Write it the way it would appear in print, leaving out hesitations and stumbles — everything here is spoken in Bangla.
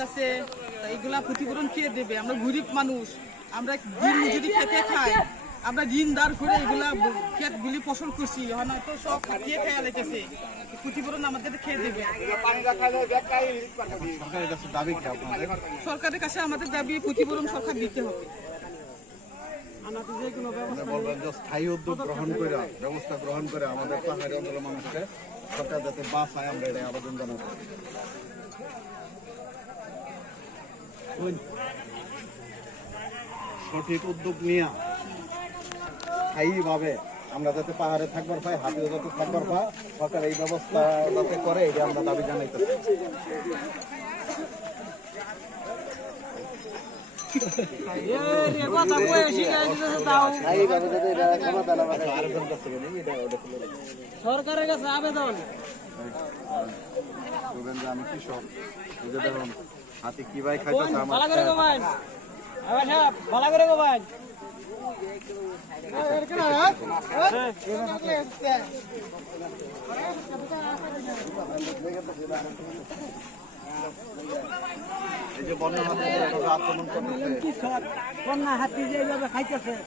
আছে এইগুলা ক্ষতিপূরণ কে দেবে? আমরা গরিব মানুষ, আমরা দিন মজুরি খেতে খাই, আমরা দিন দাঁড় করে এগুলা ক্ষেতগুলি ফসল করছি, হয়তো সব খাটিয়ে খেয়া লেগেছে, ক্ষতিপূরণ আমাদের খেয়ে দেবে। সরকারের কাছে আমাদের দাবি ক্ষতিপূরণ সরকার দিতে হবে। আমাদের যে কোনো স্থায়ী উদ্যোগ ব্যবস্থা গ্রহণ করে আমাদের পাহাড়ি অঞ্চলের মানুষকে সরকার যাতে বাঁচায়, আমরা এটাই আবেদন জানাবো। সঠিক উদ্যোগ নিয়ে স্থায়ীভাবে আমরা যাতে পাহাড়ে থাকবার পাই, হাতিও যাতে থাকবার পাই, সরকার এই ব্যবস্থা যাতে করে এটা আমরা দাবি জানাইতেছি। সরকারের কাছে আবেদন, আমি কৃষক, হাতি কি ভাই খাইতেছে এই যে বন্যা হাতি আক্রমণ করতেছে, বন্যা হাতি যেভাবে খাইতেছে।